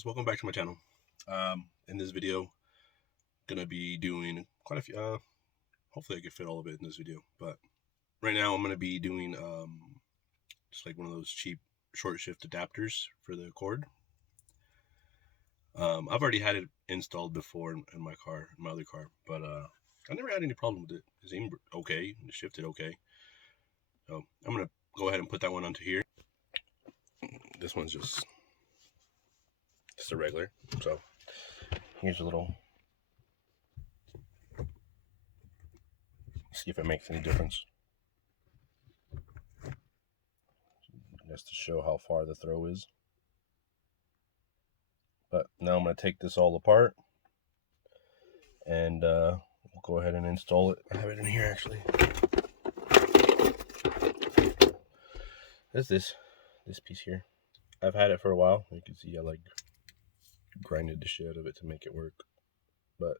guys, welcome back to my channel. In this video, gonna be doing quite a few, hopefully I can fit all of it in this video, but right now I'm gonna be doing just like one of those cheap short shift adapters for the cord. I've already had it installed before in my car, in my other car, but I never had any problem with it. It seemed okay, it shifted okay. So I'm gonna go ahead and put that one onto here. This one's just a regular, so here's a little, see if it makes any difference. Just to show how far the throw is. But now I'm going to take this all apart and we'll go ahead and install it. I have it in here actually. There's this piece here. I've had it for a while. You can see I like grinded the shit out of it to make it work, but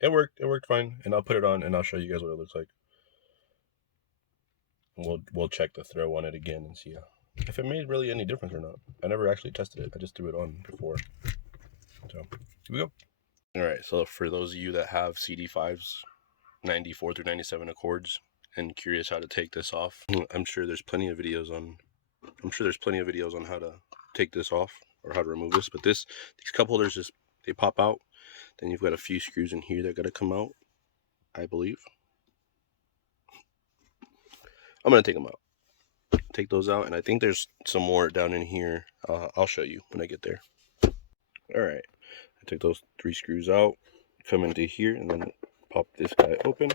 it worked fine, and I'll put it on and I'll show you guys what it looks like. We'll check the throw on it again and see if it made really any difference or not. I never actually tested it. I just threw it on before. So here we go. All right, so for those of you that have CD5s 94 through 97 Accords and curious how to take this off, I'm sure there's plenty of videos on how to take this off or how to remove this. But these cup holders just, they pop out. Then you've got a few screws in here that got to come out, I believe. I'm going to take them out. Take those out, and I think there's some more down in here. I'll show you when I get there. Alright, I took those 3 screws out, come into here, and then pop this guy open.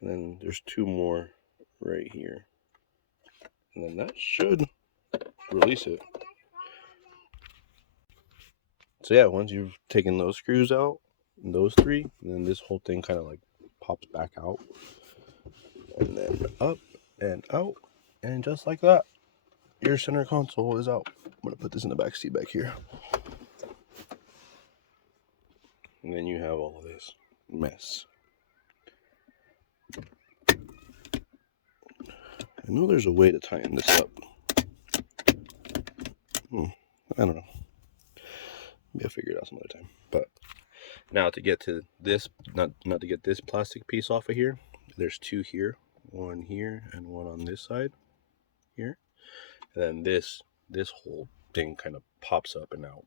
And then there's 2 more right here. And then that should release it. So yeah, once you've taken those screws out, those 3, and then this whole thing kind of like pops back out. And then up and out, and just like that, your center console is out. I'm gonna put this in the back seat back here. And then you have all of this mess. I know there's a way to tighten this up. I don't know. Maybe I'll figure it out some other time. But now to get to this, not to get this plastic piece off of here, there's 2 here, one here, and one on this side here. And then this whole thing kind of pops up and out.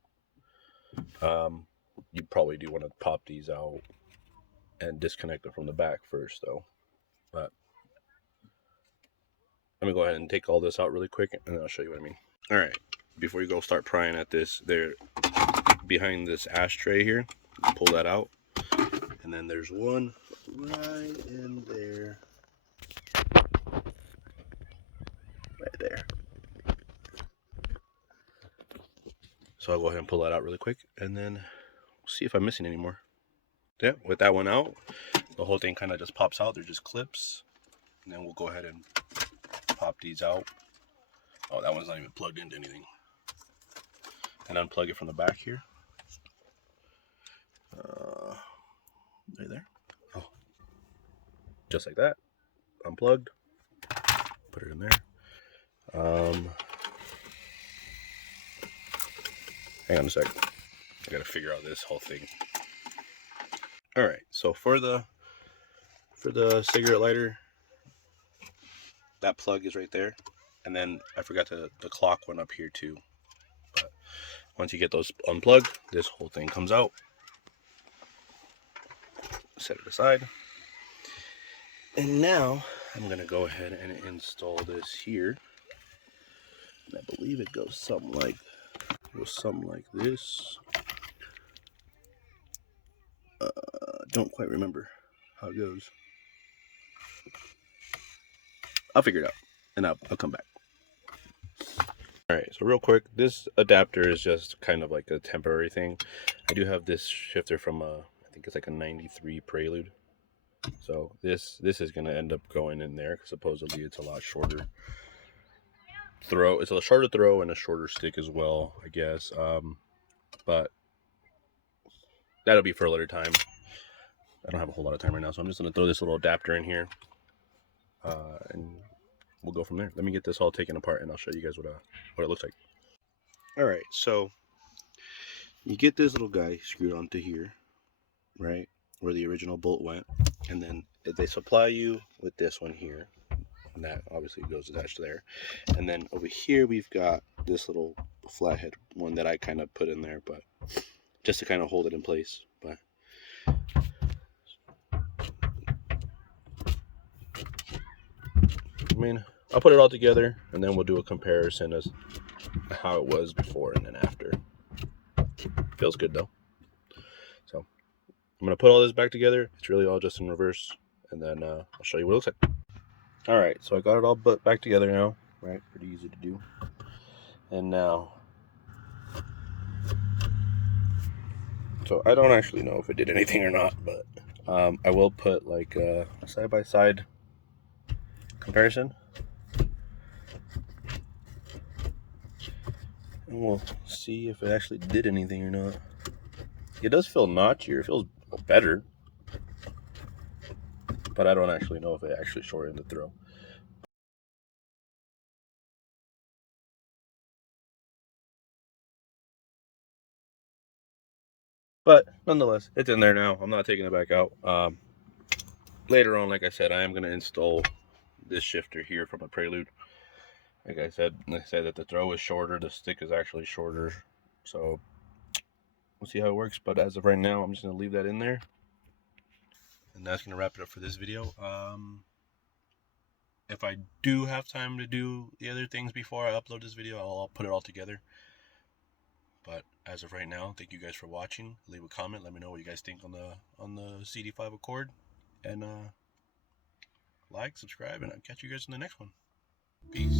You probably do want to pop these out and disconnect them from the back first though. But let me go ahead and take all this out really quick and then I'll show you what I mean. Alright, before you go start prying at this, there behind this ashtray here, pull that out. And then there's one right in there. Right there. So I'll go ahead and pull that out really quick and then see if I'm missing any more. Yeah, with that one out, the whole thing kind of just pops out. They're just clips. And then we'll go ahead and pop these out. Oh, that one's not even plugged into anything. And unplug it from the back here. Right there. Oh, just like that. Unplugged. Put it in there. Hang on a sec. I gotta figure out this whole thing. Alright, so for the cigarette lighter, that plug is right there. And then I forgot the clock went up here too. But once you get those unplugged, this whole thing comes out. Set it aside. And now I'm gonna go ahead and install this here. And I believe it goes something like this. Don't quite remember how it goes. I'll figure it out and I'll come back. Alright, so real quick, this adapter is just kind of like a temporary thing. I do have this shifter from I think it's like a 93 Prelude. So this is going to end up going in there because supposedly it's a lot shorter throw. It's a shorter throw and a shorter stick as well, I guess. But that'll be for a later time. I don't have a whole lot of time right now, so I'm just going to throw this little adapter in here. And we'll go from there. Let me get this all taken apart and I'll show you guys what it looks like. All right, so you get this little guy screwed onto here, right, where the original bolt went, and then they supply you with this one here, and that obviously goes attached there. And then over here we've got this little flathead one that I kind of put in there, but just to kind of hold it in place. But I mean, I'll put it all together and then we'll do a comparison as how it was before and then after. Feels good though. So I'm gonna put all this back together. It's really all just in reverse, and then I'll show you what it looks like. All right, so I got it all back together now, right? Pretty easy to do. And now, so I don't actually know if it did anything or not, but I will put like a side-by-side comparison, and we'll see if it actually did anything or not. It does feel notchier. It feels better, but I don't actually know if it actually shortened the throw. But nonetheless, it's in there now. I'm not taking it back out. Later on, like I said, I am going to install this shifter here from a Prelude. Like I said, they said that the throw is shorter, the stick is actually shorter. So we'll see how it works. But as of right now, I'm just going to leave that in there. And that's going to wrap it up for this video. If I do have time to do the other things before I upload this video, I'll put it all together. But as of right now, thank you guys for watching. Leave a comment. Let me know what you guys think on the CD5 Accord. And like, subscribe, and I'll catch you guys in the next one. Peace.